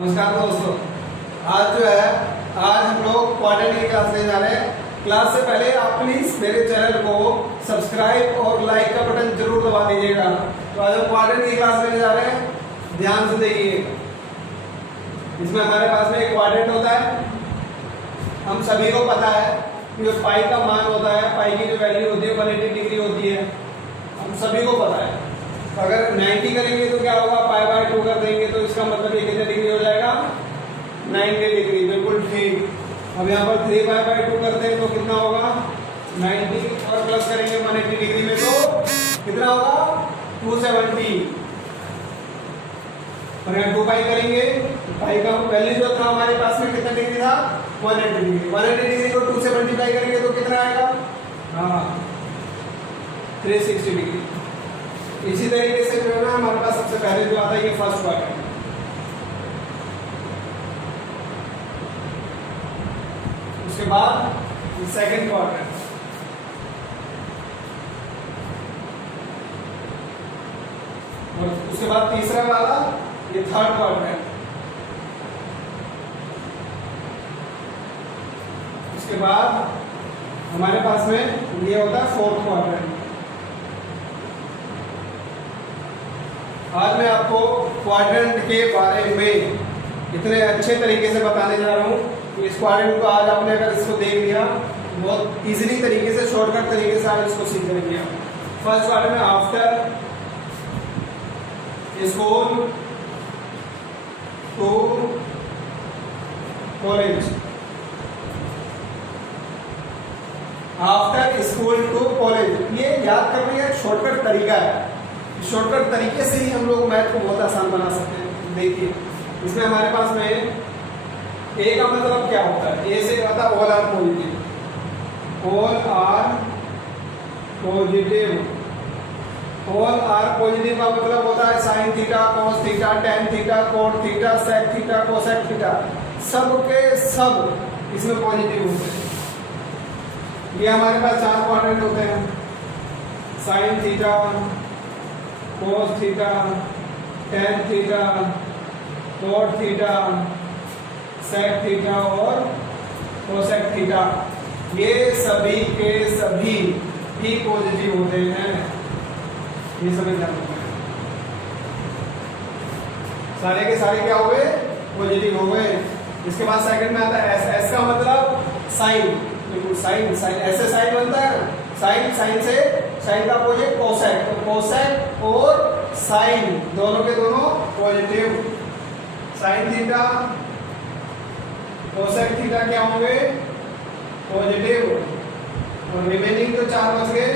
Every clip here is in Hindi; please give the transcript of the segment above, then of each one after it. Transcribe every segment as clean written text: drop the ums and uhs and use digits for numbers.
नमस्कार दोस्तों। आज हम लोग क्वाड्रेंट की क्लास लेने जा रहे हैं। क्लास से पहले आप प्लीज मेरे चैनल को सब्सक्राइब और लाइक का बटन जरूर दबा दीजिएगा। तो आज हम क्वाड्रेंट की क्लास लेने जा रहे हैं, ध्यान से देखिए। इसमें हमारे पास में एक क्वाड्रेंट होता है। हम सभी को पता है कि जो पाई का मान होता है, पाई की जो वैल्यू होती है 180 डिग्री होती है, हम सभी को पता है। तो अगर 90 करेंगे तो क्या होगा, पाई बाय 2 कर देंगे तो इसका मतलब ये कितने डिग्री हो जाएगा, 90 डिग्री। बिल्कुल ठीक। अब यहाँ पर 3 पाई बाय 2 करते हैं तो कितना होगा, 90 और प्लस करेंगे 180 डिग्री में तो कितना होगा, 270। और यहाँ 2 पाई करेंगे तो पाई का वैल्यू जो था हमारे पास में कितना डिग्री था, 180 डिग्री। 180 डिग्री को 2 से मल्टीप्लाई करेंगे तो कितना आएगा, हाँ 360 डिग्री। इसी तरीके से जो है ना हमारे पास सबसे पहले जो आता है ये फर्स्ट क्वाड्रेंट। उसके बाद सेकंड क्वाड्रेंट, और उसके बाद तीसरा वाला ये थर्ड क्वाड्रेंट। उसके बाद हमारे पास में ये होता है फोर्थ क्वाड्रेंट। आज मैं आपको क्वाड्रेंट के बारे में इतने अच्छे तरीके से बताने जा रहा हूँ कि इस क्वाड्रेंट को आज आपने अगर इसको देख लिया, बहुत इजीली तरीके से, शॉर्टकट तरीके से आज इसको सीख लेंगे। फर्स्ट क्वाड्रेंट में after school to college, after school to college, ये याद करने का एक शॉर्टकट तरीका है। शॉर्टकट तरीके से ही हम लोग मैथ को बहुत आसान बना सकते हैं। देखिए इसमें हमारे पास में ए का मतलब क्या होता है, ए से आता है all are positive. All are positive, all are positive का मतलब होता है sine theta, cos theta, tan theta, cot theta, sec theta, cosec theta, सब के सब इसमें पॉजिटिव होते हैं। ये हमारे पास 4 क्वाड्रेंट होते हैं, sine theta, cos theta, tan theta, cot theta, sec theta और cosec थीटा। ये सभी के सभी ही पॉजिटिव होते हैं। ये सभी ध्यान रखना है, सारे के सारे क्या हो गए, पॉजिटिव हो गए। इसके बाद सेकंड में आता है एस। एस का मतलब साइन, बिल्कुल साइन, साइन ऐसे साइन बनता है ना, साइन, साइन से साइन का अपोजिट कोसेक, तो कोसेक और साइन दोनों के दोनों positive. Sine theta, cosec theta क्या होंगे, पॉजिटिव। और रिमेनिंग तो 4 बच गए,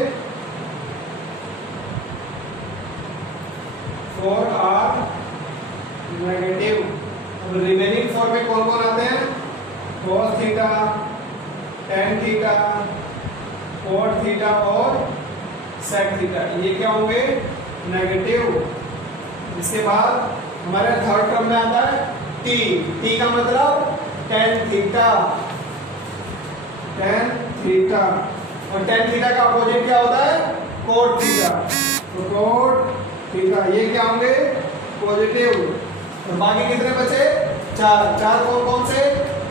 4 आर नेगेटिव। और रिमेनिंग 4 में कौन कौन आते हैं, cos theta, tan theta, cot theta और sec थीटा, ये क्या होंगे, नेगेटिव। इसके बाद हमारे थर्ड टर्म में आता है t। t का मतलब tan थीटा, tan थीटा। और tan थीटा का अपोजिट क्या होता है, cot थीटा, तो cot थीटा, ये क्या होंगे, पॉजिटिव। और बाकी कितने बचे, 4 कौन कौन से,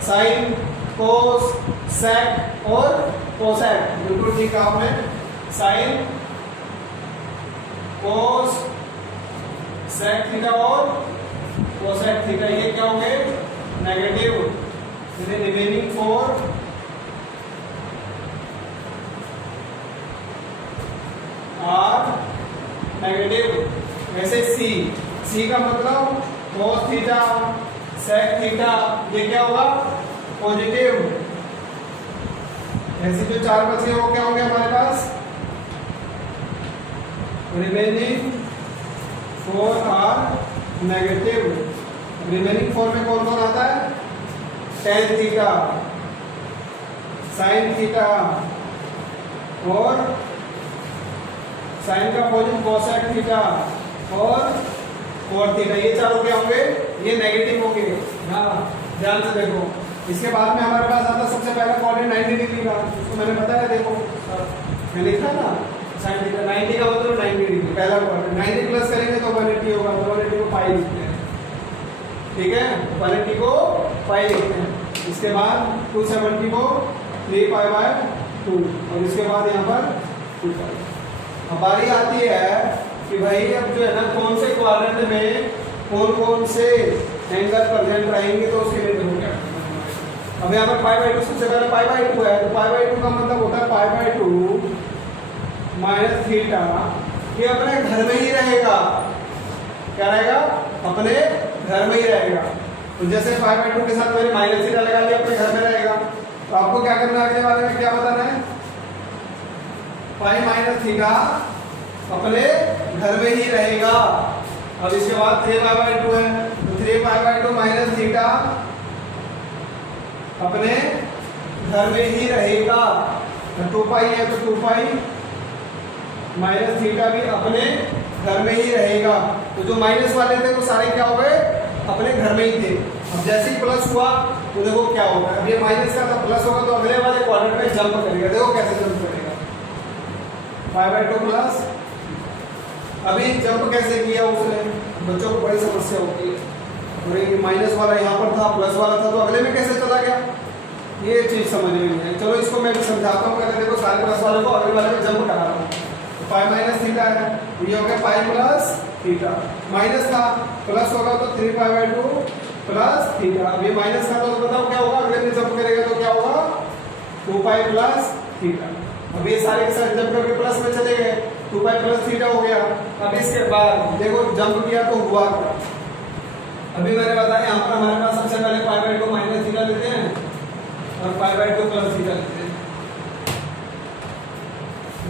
साइन, कोस, सेक और कोसेक। बिल्कुल ठीक है आपने, साइन, कोस, सेक थीटा और कोसेक थीटा, ये क्या होंगे, नेगेटिव। Remaining 4 are negative. वैसे सी का मतलब कोस थीटा, सेक थीटा, ये क्या होगा, पॉजिटिव। ऐसे जो 4 बचे वो क्या होंगे हमारे पास, रिमेनिंग 4 आर नेगेटिव। रिमेनिंग 4 में कौन कौन आता है, tan थीटा, साइन थीटा और साइन का अपोजिट कोसेक थीटा और cot थीटा, ये चारों क्या होंगे, ये नेगेटिव होंगे। हाँ ध्यान से देखो। इसके बाद में हमारे पास आता सबसे पहला क्वाड्रेंट 90 डिग्री का, उसको मैंने बताया, देखो मैं लिखा ना, साइन थीटा 90 का मतलब 90 डिग्री, पहला क्वाड्रेंट। 90 प्लस करेंगे तो 180 होगा, तो 180 को पाई लिखते हैं। ठीक है, 180 को पाई लिखते हैं। इसके बाद 270 को 3 पाई बाय 2 और इसके बाद यहाँ पर 2 पाई। अब बारी आती है कि भाई अब जो है ना कौन से क्वाड्रेंट में कौन कौन से एंगल प्रेजेंट रहेंगे, तो उसके लिए देखो क्या करना है। अब यहाँ पर पाई बाय 2 सबसे पहले पाई बाय 2 है, तो पाई बाय 2 का मतलब होता है पाई बाय 2 माइनस थीटा, ये अपने घर में ही रहेगा। क्या रहेगा? अपने घर में ही रहेगा। तो जैसे पाई बाय 2 के साथ मैंने माइनस थीटा लगा लिया, अपने घर में रहेगा। तो आपको क्या करना है, अगले वाले में क्या बताना है? पाई माइनस थीटा अपने घर में ही रहेगा। अब इसके बाद 3 पाई बाय 2 है, तो 3 पाई बाय 2 माइनस थीटा अपने घर में ही रहेगा। 2 पाई है तो 2 पाई माइनस थीटा भी अपने घर में ही रहेगा। तो जो माइनस वाले थे वो सारे क्या हो गए? अपने घर में ही थे। अब जैसे ही प्लस हुआ तो देखो क्या होगा, अब ये माइनस का था प्लस होगा तो अगले वाले क्वाड्रेंट में जंप करेगा। देखो कैसे जंप करेगा, पाई बाय 2 प्लस। अभी जंप कैसे किया उसने, बच्चों को बड़ी समस्या होती है। और ये माइनस वाला यहाँ पर था, प्लस वाला था, तो अगले में कैसे चला गया, ये चीज समझ में नहीं है। चलो इसको मैं भी समझाता हूँ। कहते देखो सारे प्लस वाले को अगले वाले में जंप करा रहा हूँ। तो पाई माइनस थीटा है, ये हो गया पाई प्लस थीटा। माइनस था प्लस होगा तो 3 पाई बाय 2 प्लस थीटा। अब ये माइनस था तो बताओ क्या होगा, अगले में जंप करेगा तो क्या होगा? 2 पाई प्लस थीटा। अब ये सारे के सारे जंप करके प्लस में चले गए, 2 पाई प्लस थीटा हो गया। अब इसके बाद देखो जंप किया तो हुआ क्या? अभी मैंने बताया यहाँ पर हमारे पास सबसे पहले पाई बाय 2 माइनस थीटा लेते हैं और पाई बाय 2 प्लस थीटा लेते हैं।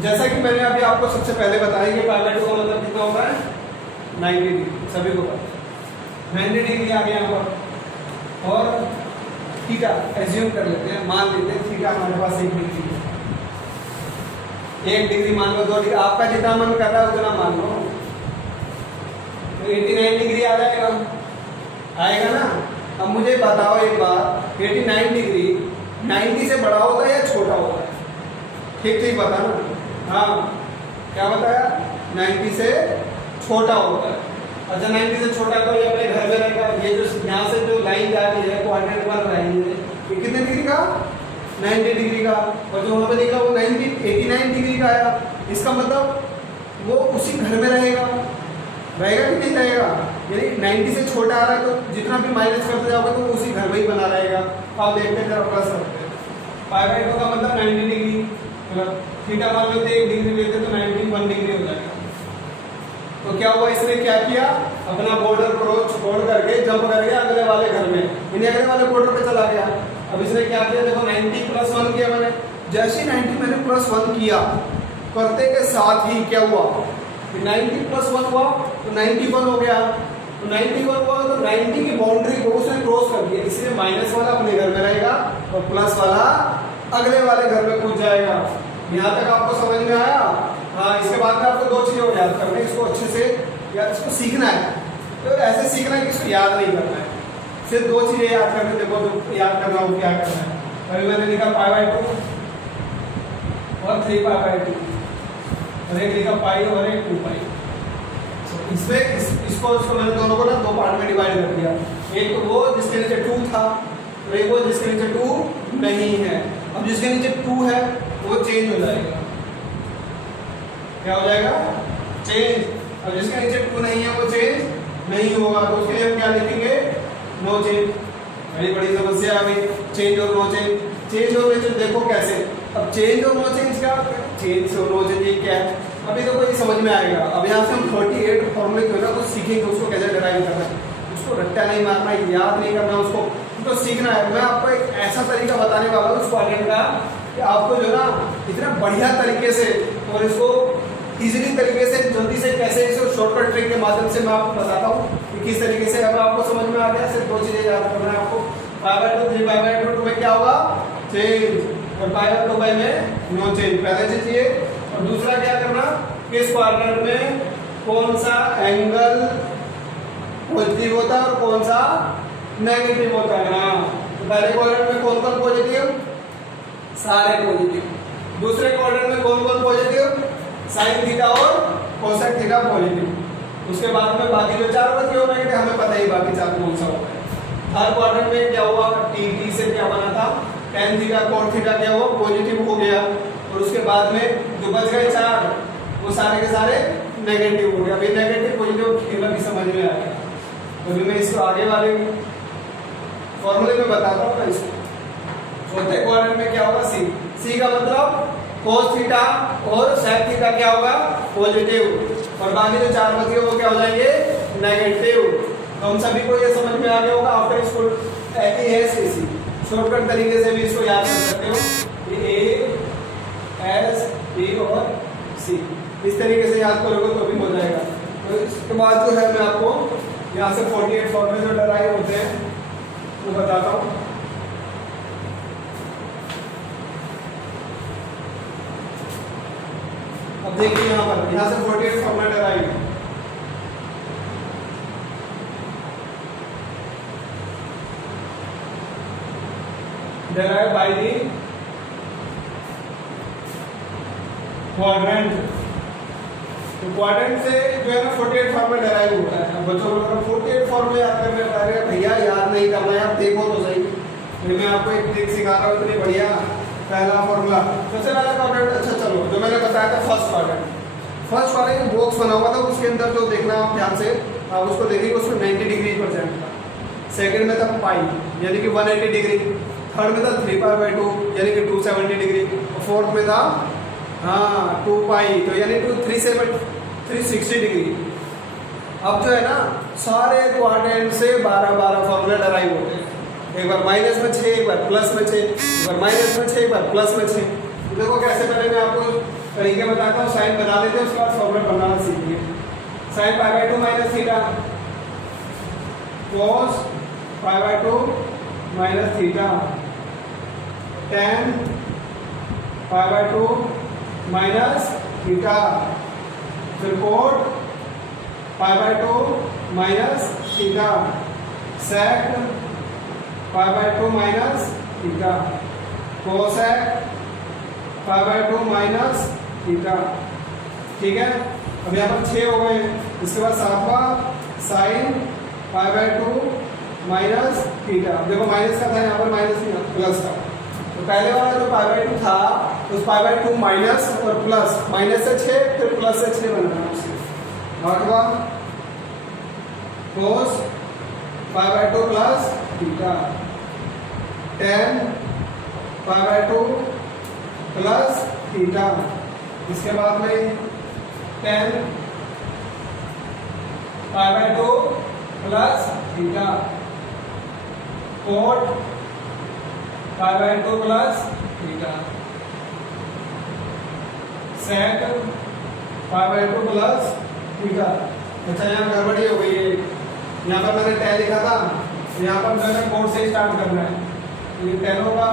जैसा कि मैंने अभी आपको सबसे पहले बताया कि पाई बाय 2 का मतलब कितना होता है? 90 डिग्री, सभी को पता है 90 डिग्री आ गया यहाँ पर। और थीटा एज्यूम कर लेते हैं, मान लेते हैं थीटा हमारे पास 1 डिग्री है। 1 डिग्री मान लो, 2 डिग्री, आपका जितना मन कर रहा है उतना मान लो। तो 89 डिग्री आ जाएगा, आएगा ना। अब मुझे बताओ एक बात, 89 डिग्री 90 से बड़ा होता है या छोटा होता है? ठीक ठीक बता ना। हाँ क्या बताया? 90 से छोटा होता है। अच्छा 90 से छोटा तो ये अपने घर में रहेगा। ये जो यहाँ से जो लाइन जा रही है क्वाड्रेंट बन रही है, ये कितने डिग्री का? 90 डिग्री का। और जो वहाँ पे देखा वो 89 डिग्री का आया। इसका मतलब वो उसी घर में रहेगा, रहेगा कि नहीं रहेगा? यानी 90 से छोटा आ रहा है तो जितना भी माइनस करते जाओगे तो उसी घर में ही बना रहेगा। आप देखते हैं जरा प्लस करते हैं। पाई बाय 2 का मतलब 90 डिग्री, मतलब थीटा मान लेते 1 डिग्री लेते तो 91 डिग्री हो जाएगा। तो क्या हुआ, इसने क्या किया? अपना बॉर्डर क्रॉस छोड़ करके जंप कर गया अगले वाले घर में, यानी अगले वाले बॉर्डर पे चला गया। अब इसने क्या किया, देखो 90 प्लस 1 किया मैंने। जैसे ही 90 मैंने प्लस 1 किया, करते के साथ ही क्या हुआ? 90 प्लस 1 हुआ तो 91 हो गया। तो 91 हुआ तो 90 की बाउंड्री को उसने क्रॉस कर दिया, इसलिए माइनस वाला अपने घर में रहेगा और प्लस वाला अगले वाले घर में कूद जाएगा। यहाँ तक आपको समझ में आया? हाँ, इसके बाद में आपको 2 चीजें और याद करनी है। इसको अच्छे से या इसको सीखना है, तो ऐसे सीखना है कि इसको याद नहीं करना है, सिर्फ 2 चीजें याद करके देखो, जो याद करना हो क्या करना है। अभी मैंने लिखा पाई बाय 2 और 3 पाई बाय 2, और एक लिखा पाई और एक 2 पाई। इसमें इसको मैंने दोनों को ना 2 पार्ट में डिवाइड कर दिया। एक तो वो जिसके नीचे 2 था और एक वो जिसके नीचे 2 नहीं है। अब जिसके नीचे 2 है वो चेंज हो जाएगा। क्या हो जाएगा? चेंज। अब जिसके नीचे 2 नहीं है वो चेंज नहीं होगा, तो उसके लिए हम क्या लिखेंगे? No change. बड़ी बड़ी समस्या अभी चेंज और नो चेंज। चेंज और नो चेंज देखो कैसे। अब चेंज और नो चेंज क्या? चेंज और नो चेंज ये क्या है? अभी तो कोई समझ में आएगा। अब यहाँ से हम 48 फॉर्मूले को ना तो सीखेंगे, उसको कैसे डिराइव करना है, उसको रट्टा नहीं मारना, याद नहीं करना, उसको सीखना है। मैं आपको एक ऐसा तरीका बताने वाला हूँ उस क्वाड्रेंट का कि आपको जो ना इतना बढ़िया तरीके से और इसको इजीली तरीके से जल्दी से कैसे इसे शॉर्टकट ट्रिक के माध्यम से मैं आपको बताता हूँ कि किस तरीके से। अगर आपको समझ में आ गया, सिर्फ 2 चीजें याद करना है आपको। पाई बाय 2 3 पाई बाय 2 में क्या होगा? चेंज। और पाई बाय 2 में नो चेंज, पहले चीज ये। और दूसरा क्या करना, किस क्वाड्रेंट में कौन सा एंगल पॉजिटिव होता है और कौन सा नेगेटिव होता है। हाँ, तो पहले क्वाड्रेंट में कौन कौन पॉजिटिव? सारे पॉजिटिव। दूसरे क्वाड्रेंट में कौन कौन पॉजिटिव? साइन थीटा और कोसेक थीटा पॉजिटिव। उसके बाद में बाकी जो 4 बचे हो रहे हमें पता ही बाकी 4 कौन सा होता है। थर्ड क्वाड्रेंट में क्या हुआ, टी से क्या बना था, tan थीटा cot थीटा क्या हुआ, पॉजिटिव हो गया। और उसके बाद में जो बच गए 4 वो सारे के सारे नेगेटिव हो गया। अभी नेगेटिव पॉजिटिव खेला भी समझ में आ गया। तो अभी मैं इसको आगे वाले फॉर्मूले में बताता हूँ। इसको चौथे क्वाड्रेंट में क्या होगा, सी का मतलब cos थीटा और sec थीटा क्या होगा, पॉजिटिव। और बाकी जो 4 बचे वो क्या हो जाएंगे, नेगेटिव। तो हम सभी को ये समझ में आ गया होगा। आफ्टर स्कूल ASAC शॉर्टकट तरीके से भी इसको याद कर सकते हो। A S B और C इस तरीके से याद करोगे तो भी हो जाएगा। तो इसके बाद जो है मैं आपको यहाँ से 48 फॉर्मूले जो डराइव होते हैं वो बताता हूँ। अब देखिए यहाँ से 48 formula derive. derived by the quadrant। तो क्वाड्रेंट से जो है ना 48 फॉर्मूला डेराइव होता है। अब बच्चों को 48 फॉर्मूले याद करने बता रहे हैं, भैया याद नहीं करना है, आप देखो तो सही। फिर मैं आपको एक ट्रिक सिखा रहा हूँ इतनी बढ़िया। पहला फॉर्मूला सबसे पहला क्वाड्रेंट, अच्छा चलो जो मैंने बताया था फर्स्ट क्वाड्रेंट बॉक्स बना हुआ था, उसके अंदर जो देखना आप ध्यान से आप उसको देखिए, उसमें 90 डिग्री परसेंट था। सेकंड में था पाई यानी कि 180 डिग्री। थर्ड में था 3π/2 यानी कि 270 डिग्री। और फोर्थ में था 2π तो यानी 360 डिग्री। अब जो है ना सारे क्वाड्रेंट से 12 फॉर्मूला डराइव होते हैं। एक बार माइनस में 6, एक बार प्लस में 6, एक बार माइनस में 6, एक बार प्लस में 6। तो देखो कैसे, पहले मैं आपको तरीके बताता हूँ। साइन बना लेते हैं, उसके बाद फॉर्मूला बनाना सीखिए। Sine π/2 minus theta, cos π/2 minus theta, tan π/2 minus theta, फिर cot π/2 minus theta, sec π/2 minus theta, cosec π/2 minus theta. ठीक है, अब यहाँ पर 6 हो गए। इसके बाद 7वां साइन π/2 माइनस थीटा। देखो माइनस का था, यहाँ पर माइनस नहीं प्लस था। तो पहले वाला जो π/2 था उस π/2 माइनस और प्लस, माइनस से 6 फिर प्लस से 6 बनाना उससे। 8वां cos π/2 plus theta, tan π/2 plus theta. इसके बाद में tan π/2 plus theta, cot π/2 plus theta, sec π/2 plus theta. अच्छा यहाँ गड़बड़ी हो गई है, यहाँ पर मैंने tan लिखा था, यहाँ पर जो है cot से स्टार्ट करना है। ये 10 होगा,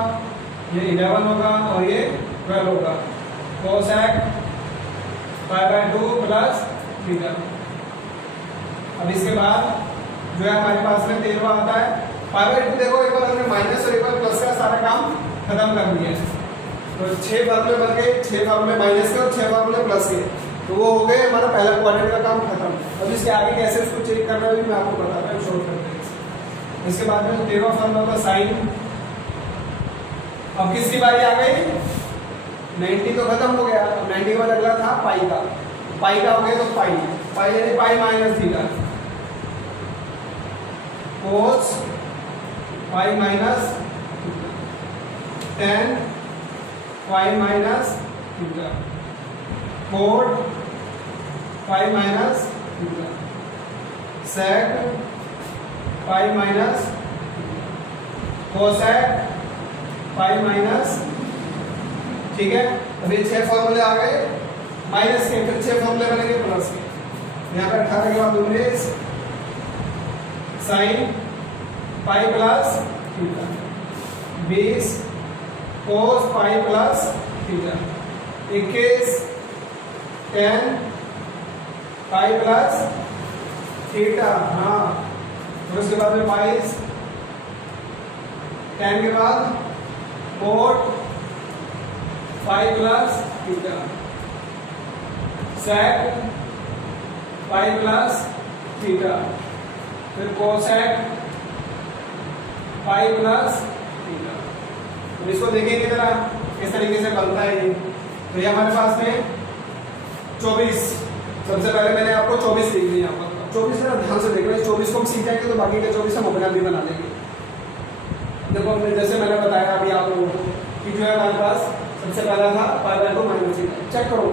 ये 11 होगा और ये 12 होगा। cosec π/2 plus theta. अब इसके बाद जो है हमारे पास में 13वां आता है π/2। देखो एक बार हमने माइनस और एक बार प्लस का सारा काम खत्म कर दिया है। तो 6 फॉर्मूले बन गए, 6 फॉर्मूले माइनस के और 6 फॉर्मूले प्लस के। तो वो हो गए हमारा पहला क्वाड्रेंट का काम खत्म। अब इसके आगे कैसे उसको चेक करना है मैं आपको बताता हूँ शॉर्ट करते हैं। इसके बाद में 13वां फॉर्मूला होगा साइन। अब किसकी बारी आ गई, 90 तो खत्म हो गया। 90 के बाद अगला था पाई का। पाई का हो गया तो पाई यानी पाई minus theta, cos pi minus tan पाई माइनस थीटा, cot पाई minus theta, sec pi minus, cosec pi minus. ठीक है, अभी 6 फॉर्मूले आ गए माइनस के, फिर 6 फॉर्मूले बनेंगे प्लस के। यहाँ पर 18 के बाद 19 sine pi plus theta, 20 cos पाई प्लस थीटा, 21 tan पाई प्लस थीटा। हाँ, और उसके बाद में 22 tan के बाद cot पाई प्लस थीटा, sec पाई प्लस थीटा, फिर कोसेक पाई प्लस थीटा। तो इसको देखेंगे जरा किस तरीके से बनता है ये। तो ये हमारे पास में 24, सबसे पहले मैंने आपको 24 लिख दिया। 24 ना ध्यान से देखना, 24 को हम सीख जाएंगे तो बाकी के 24 हम अपने आप भी बना लेंगे। देखो हमने जैसे मैंने बताया अभी आप लोगों को कि जो है हमारे पास सबसे पहला था pi by 2 minus theta. Check करो,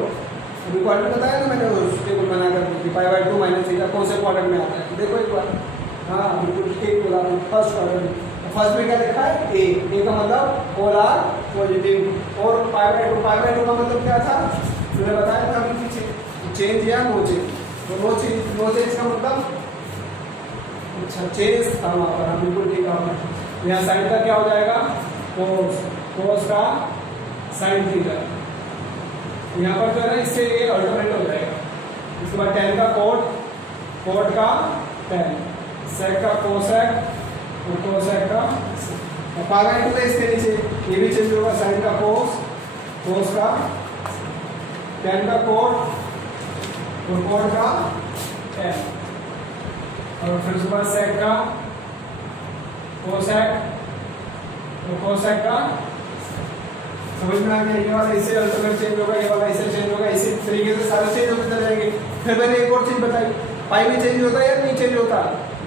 अभी क्वाड्रेंट बताया ना मैंने, उस टेबल बना कर दी पाई बाय 2 माइनस थीटा कौन से क्वाड्रेंट में आता है देखो एक बार। हाँ बिल्कुल ठीक बोला, फर्स्ट क्वाड्रेंट। फर्स्ट में क्या लिखा है ए का मतलब पोलर पॉजिटिव, और पाई बाय 2 का मतलब क्या था मैंने बताया था अभी पीछे, चेंज या नो चेंज। तो नो चेंज का मतलब अच्छा चेंज था वहाँ पर। हाँ बिल्कुल ठीक है। यहाँ साइन का क्या हो जाएगा कोस का साइन थीटा। यहाँ पर जो है ना इससे ये अल्टरनेट हो जाएगा। इसके बाद tan का कोट का tan, sec का कोसेक और कोसेक का पाई बाय 2 इसके नीचे ये भी चेंज होगा, साइन का कोस का tan का कोट और कोट का tan, और फिर उसके बाद sec का कोसेक और कोसेक का। समझ में आ गया? ये वाला इससे अल्टरनेट चेंज होगा, ये वाला इससे चेंज होगा, इसी तरीके से सारे चेंज होते चले जाएंगे। फिर मैंने एक और चीज बताई, पाई में चेंज होता है या नहीं चेंज होता,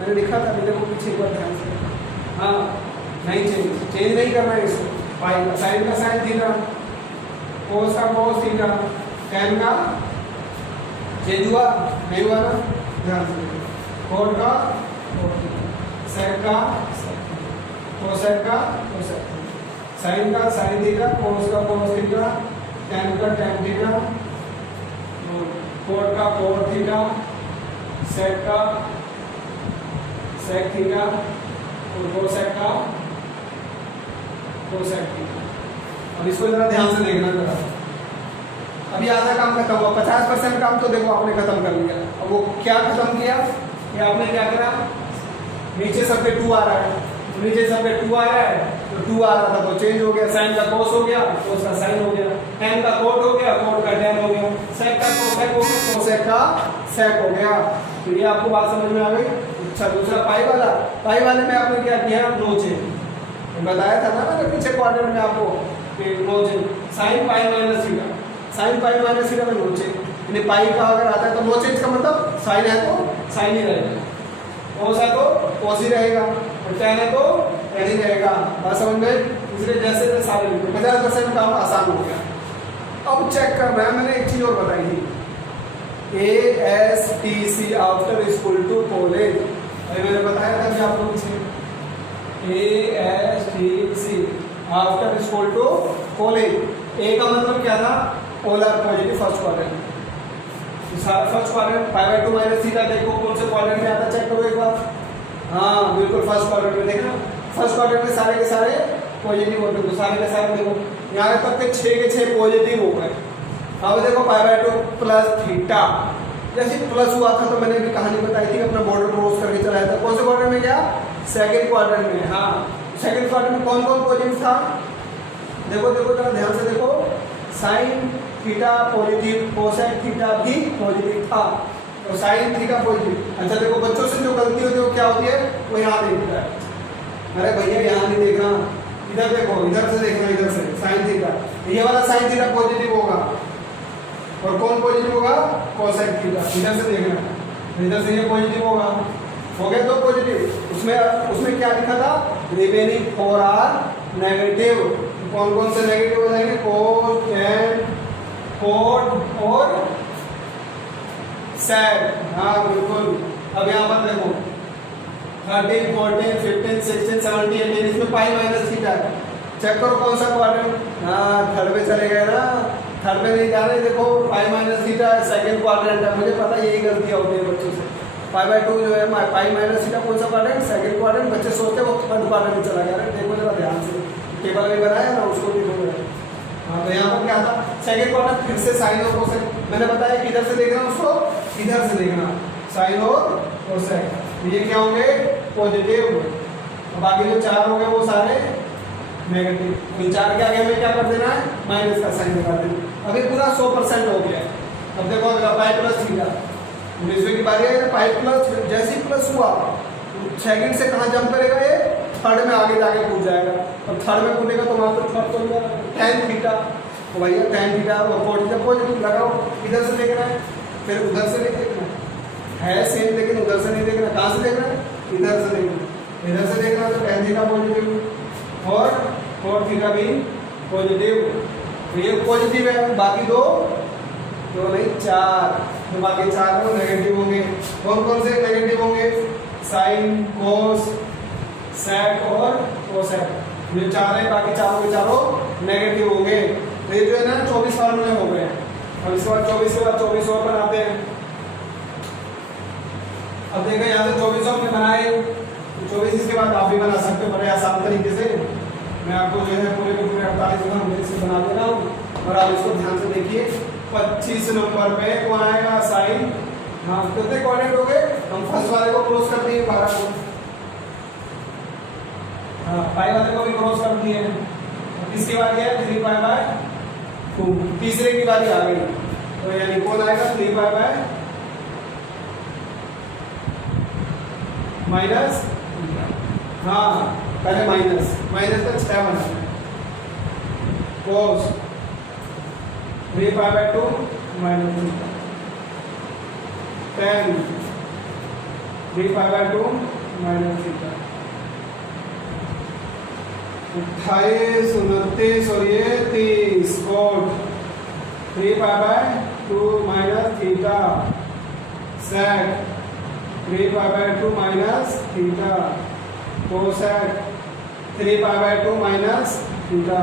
मैंने लिखा था देखो पीछे एक बार ध्यान से। हाँ नहीं चेंज नहीं करना है इसको। पाई का साइन थीटा, कोस का कोस थीटा, tan का चेंज हुआ नहीं हुआ ना, ध्यान से। कोट का सेक का कोसेक का कोसेक, साइन का साइन थीटा, कोस का कोस थीटा, tan का tan थीटा, कोट का कोट थीटा, सेक का सेक थीटा और कोसेक का कोसेक थीटा। अब इसको जरा ध्यान से देखना जरा। अभी आधा काम खत्म हुआ, 50% काम तो देखो आपने खत्म कर लिया। अब वो क्या खत्म किया, ये आपने क्या करा, नीचे सब पे 2 आ रहा है, नीचे सब पे 2 आ रहा है, तो 2 आ रहा था तो चेंज हो गया, साइन का कोस हो गया, कोस का साइन हो गया, tan का कोट हो गया, कोट का tan हो गया, सेक का कोसेक हो गया, कोसेक का सेक हो गया। तो ये आपको बात समझ में आ गई। अच्छा दूसरा पाई वाले में आपने क्या किया, नो चेंज। बताया था ना मैंने पीछे क्वाड्रेंट में आपको कि no change, sine pi minus theta, sine pi minus theta में नो चेंज, यानी पाई का अगर आता है तो नो चेंज का मतलब साइन है तो साइन ही रहेगा, कोस है तो कोस ही रहेगा, और tan है तो tan ही रहेगा। बात समझ में? इसलिए जैसे सारे 50% काम आसान हो गया। अब चेक करना है, मैंने एक चीज और बताई थी, ASTC after school to college. अभी मैंने बताया था कि आप लोगों से ASTC after school to college. A का मतलब क्या था, पोलर positive first quadrant. First quadrant pi by 2 minus theta देखो कौन से क्वाड्रेंट में आता है, चेक करो एक बार। हाँ बिल्कुल फर्स्ट क्वाड्रेंट में, देखना फर्स्ट क्वाड्रेंट में सारे के सारे पॉजिटिव होते हैं, सारे के सारे देखो यहाँ तक के 6 के 6 पॉजिटिव हो गए। अब देखो पाई बाय 2 प्लस थीटा, जैसे प्लस हुआ था तो मैंने भी कहानी बताई थी, अपना बॉर्डर क्रॉस करके चलाया था। कौन से क्वाड्रेंट में गया, सेकंड क्वाड्रेंट में। हाँ सेकंड क्वाड्रेंट में कौन कौन पॉजिटिव था, देखो जरा ध्यान से देखो, sine theta positive, cosec theta भी पॉजिटिव था, तो साइन थीटा पॉजिटिव। अच्छा देखो बच्चों से जो गलती होती है वो क्या होती है, वो यहाँ देखता है, अरे भैया यहाँ नहीं देखना, इधर देखो, इधर से देखना, इधर से साइन थीटा, ये वाला साइन थीटा पॉजिटिव होगा, और कौन पॉजिटिव होगा, कोसेक थीटा, इधर से देखना, इधर से ये पॉजिटिव होगा, हो गया 2 पॉजिटिव। उसमें क्या लिखा था, रिमेनिंग 4 आर नेगेटिव। कौन कौन से नेगेटिव हो जाएंगे, कोस, tan, कोट और सेक। हाँ बिल्कुल। अब यहाँ पर देखो 13, 14, 15, 16, 17, 18, इसमें पाई माइनस थीटा है। चेक करो कौन सा क्वाड्रेंट, हाँ थर्ड पे चले गए ना, थर्ड पे नहीं जा रहे, देखो पाई माइनस थीटा है, सेकंड क्वाड्रेंट है। मुझे पता यही गलतियाँ होती है बच्चों से, पाई बाय 2 जो है पाई माइनस थीटा कौन सा क्वाड्रेंट, सेकंड क्वाड्रेंट। बच्चे सोचते वो थर्ड क्वाड्रेंट में चला गया। अरे देखो जरा ध्यान से, टेबल भी बनाया ना उसको भी देखो। हाँ तो यहाँ पर क्या था, सेकंड क्वाड्रेंट, फिर से साइन और कोसेक। मैंने बताया किधर से देखना उसको, इधर से देखना, साइन और कोसेक। ये क्या होंगे, पॉजिटिव। बाकी जो 4 हो गए वो सारे नेगेटिव। इन 4 के आगे हमें क्या कर देना है, माइनस का साइन लगा देना। अभी पूरा 100% हो गया। अब देखो अगला पाई प्लस थीटा, 19वें की बारी है, 5 प्लस, जैसे ही प्लस हुआ सेकंड से कहाँ जंप करेगा ये, थर्ड में आगे जाके कूद जाएगा। अब थर्ड में कूदेगा तो वहाँ पर थर्ड तो tan थीटा, तो भैया tan थीटा और पॉजिटिव पॉजिटिव लगाओ, इधर से देखना है, फिर उधर से नहीं देखना है सेम, लेकिन उधर से नहीं देखना। कहाँ से देखना है, इधर से देखना, इधर से देखना तो tan थीटा पॉजिटिव और थीटा भी पॉजिटिव, तो ये पॉजिटिव है, बाकी दो नहीं 4, तो बाकी 4 में नेगेटिव होंगे। कौन कौन से नेगेटिव होंगे, साइन, कोस, सेक और कोसेक, ये 4 है, बाकी चारों के चारों नेगेटिव होंगे। तो ये जो है ना 24 फार्मूले हो गए। अब इसके बाद 24 के बाद 24 और बनाते हैं। अब देखो यहाँ से 24 हमने बनाए, तो 24 इसके बाद आप भी बना सकते हो बड़े आसान तरीके से। मैं आपको जो है पूरे के पूरे 48 से बना दे रहा हूँ और आप इसको ध्यान से देखिए। 25 नंबर पे कौन आएगा, साइन। हाँ, कितने कोऑर्डिनेट हो गए, हम फर्स्ट वाले को क्रॉस कर दिए 12 को, हाँ पाई वाले को भी क्रॉस कर दिए। इसके बाद क्या है 3 पाई बाय 2, तीसरे की बारी आ गई, तो यानी कौन आएगा 3 पाई बाय माइनस, हाँ पहले माइनस का 6 बना cos 3 pi by 2 minus 10 3 pi by 2 minus theta. 28 29 और ये 30 cot 3 pi by 2 minus theta, sec 3 pi by 2 minus theta, cosec 3 pi by 2 minus theta.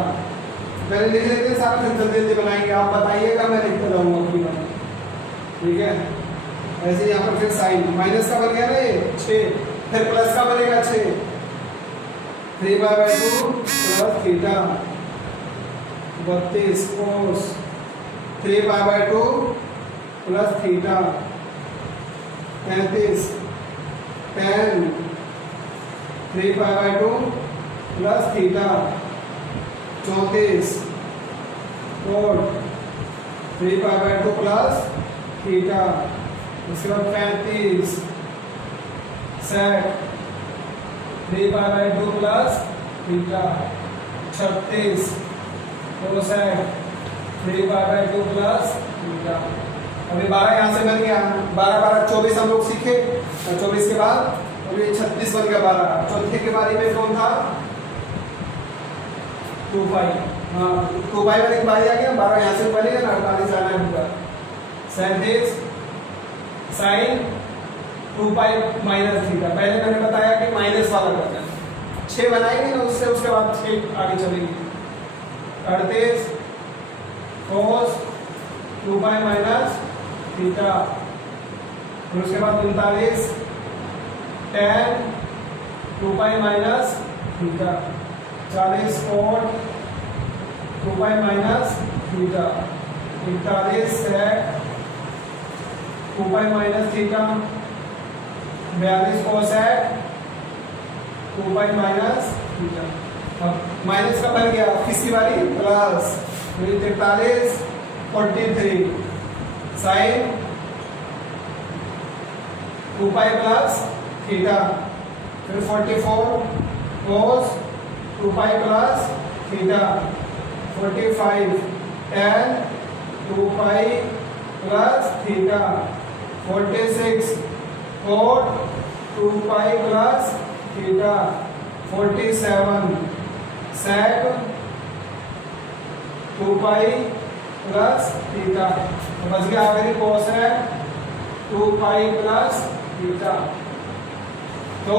पहले लिख लेते हैं सारा, फिर जल्दी जल्दी बनाएंगे, आप बताइएगा मैं लिखते रहूँगा अपनी बात, ठीक है। ऐसे यहाँ पर फिर साइन माइनस का बन गया ना ये 6, फिर प्लस का बनेगा 6, 3 pi by 2 plus theta, 32 cos 3 pi by 2 plus theta, 33 tan 3 pi by 2 plus theta, 34 cot 3 pi by 2 plus theta. उसके बाद 35 sec 3 pi by 2 plus theta, 36 cosec 3 pi by 2 plus theta. अभी 12 यहाँ से बन गया, 12 12 24 हम लोग सीखे, और 24 के बाद अभी 36 बन गया 12। चौथे के बारे में कौन था 2 पाई, हाँ 2 पाई वाली बारी आ गया, 12 यहाँ से बनेगा ना 48 आना होगा। 37 साइन 2 पाई माइनस थीटा, पहले मैंने बताया कि माइनस वाला करना है, 6 बनाएंगे ना उससे, उसके बाद 6 आगे चलेंगे। 38 कोस 2 पाई माइनस थीटा, और उसके बाद 39 tan 2 pi minus theta, 40 cot 2 pi minus theta, 41 sec 2 pi minus theta, 42 cosec 2 pi minus theta. अब माइनस का बन गया, किसकी बारी plus, 43 43 sine 2 pi plus theta, फिर 44 cos 2 pi plus theta, 45 tan 2 pi plus theta, 46 cot 2 pi plus theta, 47 sec 2 pi plus theta. बच गया आखिरी कोसेक 2 पाई प्लस थीटा। तो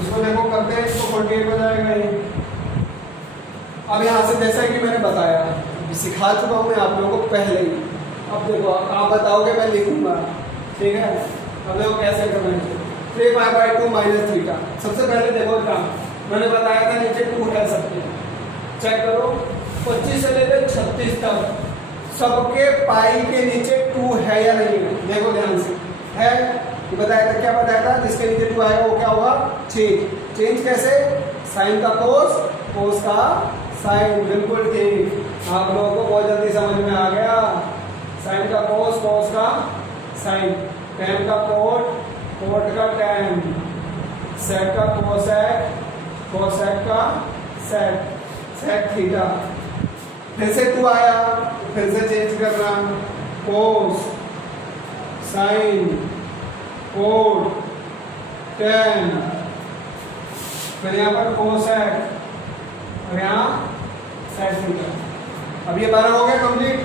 इसको देखो करते हैं, इसको 48 हो जाएगा ये। अब यहाँ से जैसा कि मैंने बताया, सिखा चुका हूँ मैं आप लोगों को पहले ही। अब देखो आप बताओगे मैं लिखूंगा, ठीक है। अब देखो कैसे करना है, 3 पाई बाय 2 माइनस थीटा। सबसे पहले देखो काम मैंने बताया था, नीचे 2 है सबके, चेक करो 25 से लेकर 36 तक सबके पाई के नीचे 2 है या नहीं है, देखो ध्यान से। है बताया था, क्या बताया था, जिसके नीचे 2 आएगा वो क्या होगा चेंज कैसे, साइन का कोस, कोस का साइन, बिल्कुल ठीक। आप लोगों को बहुत जल्दी समझ में आ गया, साइन का कोस, कोस का साइन। टेन का कोट, कोट का टेन, सेक का कोसेक, कोसेक का सेक, सेक थीटा। फिर से 2 आया, फिर से चेंज करना, कोस, साइन, कोट, टेन, फिर यहाँ पर कोसेक और यहाँ सेक थीटा। अब ये 12 हो गया कंप्लीट।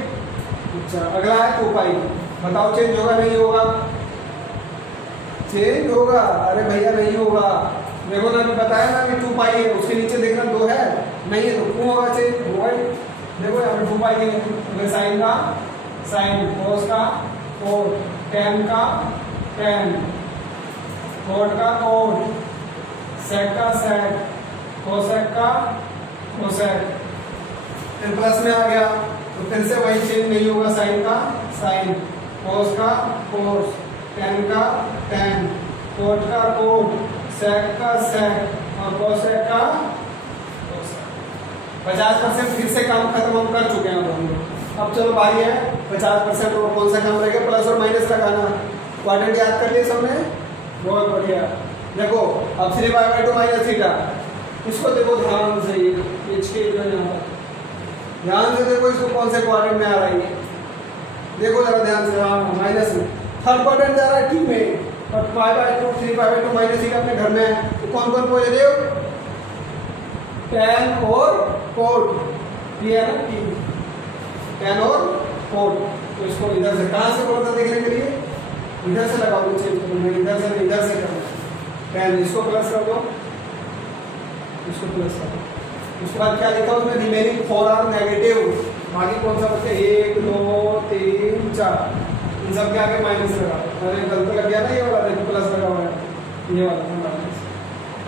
अच्छा, अगला है 2 पाई। बताओ चेंज होगा नहीं होगा? चेंज होगा। अरे भैया नहीं होगा। देखो ना, अभी बताया ना कि 2 पाई है, उसके नीचे देखना 2 है, नहीं है तो क्यों होगा चेंज? होगा ही। देखो यहाँ पे 2 पाई है, अगर साइन का साइन, कोस का कोट, टेन का टेन, कोट का कोट, सेक का सेक, कोसेक का कोसेक। फिर प्लस में आ गया तो फिर से वही चेंज नहीं होगा, साइन का साइन, कोस का कोस, टेन का टेन, कोट का कोट, सेक का सेक और कोसेक का कोसेक। 50% फिर से काम खत्म हम कर चुके हैं हम लोग। अब चलो बारी है 50% और कौन सा काम रहेगा? प्लस और माइनस लगाना। क्वाड्रेंट याद कर लिए सबने? बहुत बढ़िया। देखो अब 3/2 माइनस थीटा, इसको देखो ध्यान से, ये छेद है यहाँ पर, ध्यान से देखो इसको कौन से क्वाड्रेंट में आ रही है, देखो जरा ध्यान से। हाँ, माइनस में, थर्ड क्वाड्रेंट जा रहा है टी में, और 5/2 3/2 माइनस थीटा अपने घर में है, तो कौन कौन पॉजिटिव? टेन और कोट, टी है ना, टी, टेन और कोट। तो इसको इधर से, कहाँ से बोलता देखने के लिए? इधर से लगा दो, चेंज करो, इधर से नहीं, इधर से करो। टेन, इसको प्लस कर दो, इसको प्लस कर दो। उसके बाद क्या लिखा उसमें? Remaining 4 are negative. बाकी कौन सा बच्चे? 1 2 3 4, इन सब के आगे माइनस लगा। अरे गलत लग गया ना, ये वाला देखो प्लस लगा हुआ है, ये वाला माइनस,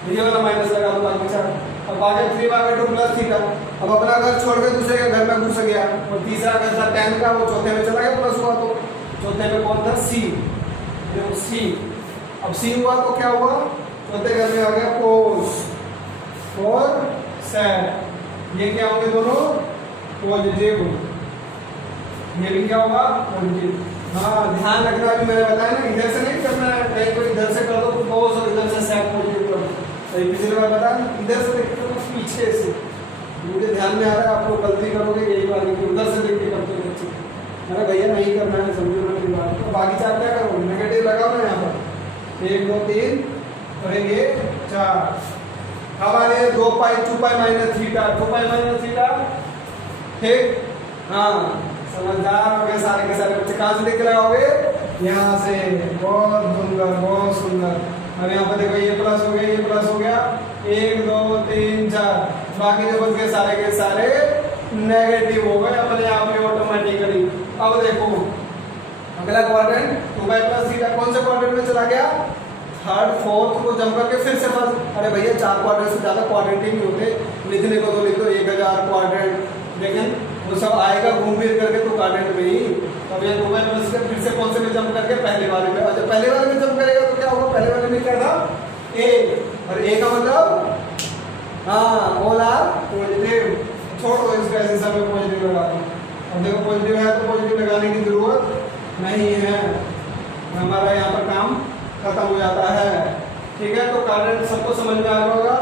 ये वाला माइनस लगा दो, बाकी 4। अब आगे 3/2 प्लस थीटा। अब अपना घर छोड़ के दूसरे के घर में घुस गया, और तीसरा घर था 10 का, वो चौथे में चला गया, प्लस हुआ तो चौथे में कौन था? सी, देखो सी। अब सी हुआ तो क्या हुआ? चौथे घर में आ गया कोस और सेक। ये क्या होंगे दोनों? पॉजिटिव। ये भी क्या होगा? पॉजिटिव। हाँ, ध्यान रखना, अभी मैंने बताया ना, इधर से नहीं करना है, कहीं को इधर से कर दो तो कोस और इधर से सेक पॉजिटिव कर दो। तो पिछले बार बताया, इधर से देखते हो पीछे से, मुझे ध्यान में आ रहा है, आप लोग गलती करोगे यही बात है कि उधर से देख के करते हो बच्चे। अरे भैया नहीं करना है, समझो ना मेरी बात। तो बाकी 4 क्या करो? नेगेटिव लगाओ ना यहाँ पर, 1 2 3 करेंगे 4। अब आ रहे 2 पाई 2 pi minus theta, 2 pi minus theta, ठीक? हाँ, समझदार हो गए सारे के सारे बच्चे। कहाँ से देख के लगाओगे? यहाँ से। बहुत सुंदर, बहुत सुंदर। अब यहाँ पर देखो, ये प्लस हो गया, ये प्लस हो गया, 1 2 3 4, बाकी जो बच गए सारे के सारे नेगेटिव हो गए अपने आप में ऑटोमेटिकली। अब देखो अगला क्वाड्रेंट 2 प्लस थीटा, कौन से क्वाड्रेंट में चला गया? थर्ड फोर्थ को जम करके फिर से फर्स्ट। अरे भैया 4 क्वाड्रेंट से ज्यादा क्वाड्रेंट ही नहीं होते, लिखने को तो लिख दो 1000 क्वाड्रेंट, लेकिन वो सब आएगा घूम फिर करके तो क्वाड्रेंट में ही। अब ये 2 प्लस का फिर से कौन से में जम करके? पहले वाले में। और जब पहले वाले में जम करेगा तो क्या होगा? पहले वाले में क्या था? ए, और ए का मतलब हाँ, ऑल आर पॉजिटिव। छोड़ो इसका, ऐसे सब में पॉजिटिव लगा दो। अब देखो पॉजिटिव है तो पॉजिटिव लगाने की जरूरत नहीं है, हमारा यहाँ पर काम खत्म हो जाता है। ठीक है, तो क्वाड्रेंट सबको समझ में आ गया होगा।